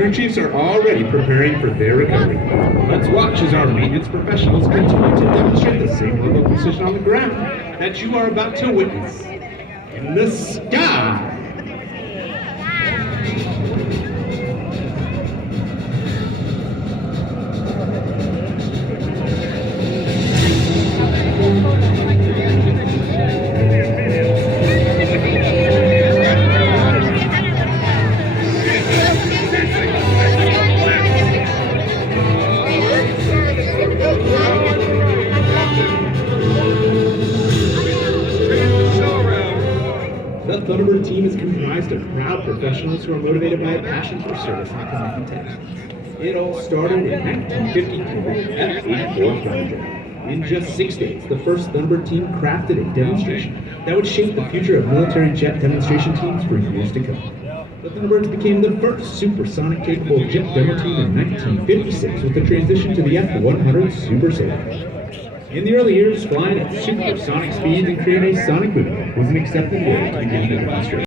crew chiefs are already preparing for their recovery. Let's watch as our maintenance professionals continue to demonstrate the same level of precision on the ground that you are about to witness in the sky. The Thunderbird team is comprised of proud professionals who are motivated by a passion for service and community tasks. It all started in 1953 at F-84 Thunderbird. In just 6 days, the first Thunderbird team crafted a demonstration that would shape the future of military jet demonstration teams for years to come. The Thunderbirds became the first supersonic-capable jet demo team in 1956 with the transition to the F-100 Super Sailor. In the early years, flying at supersonic speeds and creating a sonic boom was an accepted way to begin the demonstration.